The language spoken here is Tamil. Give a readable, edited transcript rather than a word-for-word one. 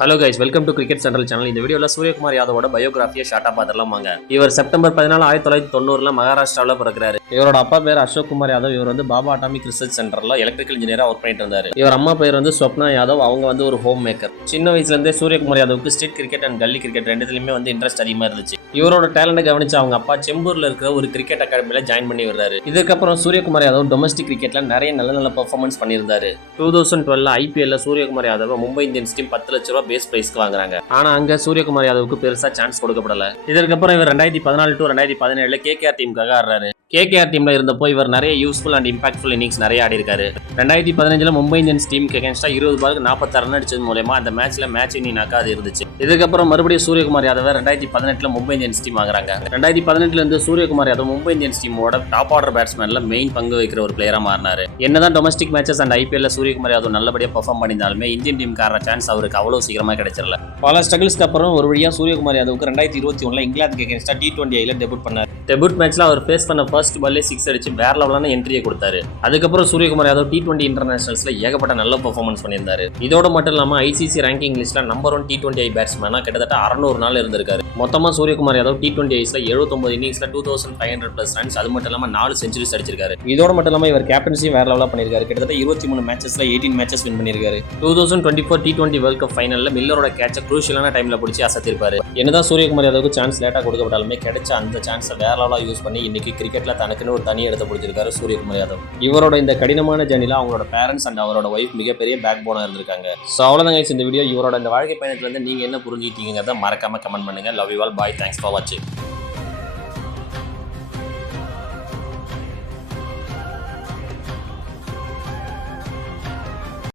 Hello guys, welcome to cricket central channel. இந்த வீடியோவில் சூரியகுமார் யாதவோட பயோகிராஃபியை ஷார்ட்டாக பார்த்துலாம் வாங்க. இவர் செப்டம்பர் 14, 1990 மகாராஷ்டிராவில் பிறக்கிறாரு. இவரோட அப்பா பேர் அசோக் குமார் யாதவ். இவர் பாபா அட்டாமிக் ரிசர்ச் சென்டர்ல எலக்ட்ரிக்கல் இன்ஜினியரா ஒர்க் பண்ணிட்டு இருந்தாரு. இவர் அம்மா பேர் ஸ்வப்னா யாதவ். அவங்க ஒரு ஹோம் மேக்கர். சின்ன வயசுல இருந்தே சூரியகுமார் யாதவுக்கு state cricket and gully cricket ரெண்டுத்துலயுமே இன்ட்ரெஸ்ட் அதிகமா இருந்துச்சு. இவரோட டேலண்ட்டை கவனிச்ச அவங்க அப்பா செம்பூர்ல இருக்கிற ஒரு கிரிக்கெட் அகாடமியில ஜாயின் பண்ணி வர்றாரு. இதுக்கப்புறம் சூரியகுமார் யாதவ் டொமஸ்டிக் கிரிக்கெட்ல நிறைய நல்ல பெர்ஃபார்மன்ஸ் பண்ணியிருந்தாரு. 2012 ஐபிஎல்ல சூரியகுமார் யாதவ் மும்பை இந்தியன்ஸ் டீம் 10 லட்ச ரூபாய் பேஸ் பிரைஸ்க்கு வாங்குறாங்க. ஆனா அங்க சூரியகுமார் யாதவுக்கு பெருசா சான்ஸ் கொடுக்கப்படல. இதற்கப்புறம் இவர் 2014 to 2017 கேகேஆர் டீமுக்காக ஆடுறாரு. கேகேஆர் டீம்ல இருந்தப்போ இவர் நிறைய யூஸ்ஃபுல் அண்ட் இம்பாக்ட்ஃபுல் இன்னிங்ஸ் நிறைய ஆடி இருக்காரு. 2015 மும்பை இந்தியன்ஸ் டீமுக்கு அகேன்ஸ்டா 20 பாலுக்கு 46 ரன் அடிச்சது மூலமா அந்த மேட்ச்ல மேட்ச் வின்னிங்காக அது இருந்துச்சு. இதுக்கப்புறம் மறுபடியும் சூரியகுமார் யாதவ் 2018 மும்பை இந்தியன்ஸ் டீம் ஆகுறாங்க. 2018 இருந்து சூரியகுமார் யாதவ் மும்பை இந்தியன்ஸ் டீமோட டாப் ஆர்டர் பேட்ஸ்மேன்ல மெயின் பங்கு வைக்கிற ஒரு பிளேயரா மாறினாரு. என்னதான் டொமஸ்டிக் மேட்சஸ் அண்ட் ஐபிஎல்ல சூரியகுமார் யாதவ் நல்லபடியா பெர்ஃபார்ம் பண்ணியிருந்தாலுமே இந்தியன் டீமுக்கான சான்ஸ் அவருக்கு அவ்வளவு சீக்கிரமா கிடைச்சிடல. பல ஸ்ட்ரகிள்ஸ்க்கு அப்புறம் ஒரு வழியா சூரியகுமார் யாதவுக்கு 2021 இங்கிலாந்துக்கு அகேன்ஸ்டா T20 டெபியூட் பண்ணார். டெபியூட் மேட்ச்ல அவர் ஃபேஸ் பண்ண ஃபர்ஸ்ட் பால்லே 6 அடிச்சு வேற லெவலான என்ட்ரியை கொடுத்தாரு. அதுக்கப்புறம் சூரியகுமார் யாதவ் T20 இன்டர்நேஷனல்ஸ்ல ஏகப்பட்ட நல்ல பெர்ஃபார்மன்ஸ் பண்ணியிருந்தாரு. இதோட மட்டும் இல்லாம ஐசிசி ரேங்கிங் லிஸ்ட்ல நம்பர் 1 T20 பேட்ஸ்மேனா கிட்டத்தட்ட 600 நாள் இருந்திருக்காரு. மொத்தமா சூரியகுமார் யாதவ் T20 ஐஸ்ல 79 இன்னிங்ஸ்ல 2500+ ரன்ஸ், அது மட்டும் இல்லாம 4 செஞ்சுரிஸ் அடிச்சிருக்காரு. இதோட மட்டும் இல்லாம இவர் கேப்டன்சியும் வேற லெவலா பண்ணிருக்காரு. கிட்டத்தட்ட 23 மேட்சஸ்ல 18 மேட்சஸ் வின் பண்ணிருக்காரு. 2024 T20 வேர்ல்ட் கப் ஃபைனல்ல மில்லரோட கேட்ச குரூஷியலான டைம்ல பிடிச்சி அசத்திருப்பாரு. என்னதான் சூரியகுமார் யாதவுக்கு சான்ஸ் லேட்டா கொடுக்கப்பட்டாலுமே கிடைச்ச அந்த சான்ஸை வேற லெவலா யூஸ் பண்ணி இன்னைக்கு கிரிக்கெட்ல தனக்குன்னு ஒரு தனி இடத்தை பிடிச்சிருக்காரு சூரியகுமார் யாதவ். இவரோட இந்த கடினமான ஜர்னில அவங்களோட பேரண்ட்ஸ் அண்ட் அவரோட ஒய்ஃப் மிகப்பெரிய பேக் போனா இருந்திருக்காங்க. ஸோ அவ்வளோதான் கைஸ் இந்த வீடியோ. இவரோட இந்த வாழ்க்கை பயணத்துல இருந்து நீங்க என்ன புரிஞ்சுக்கிட்டீங்கிறத மறக்காம கமெண்ட் பண்ணுங்க. Love you all. Bye. Thanks for வாட்சிங்.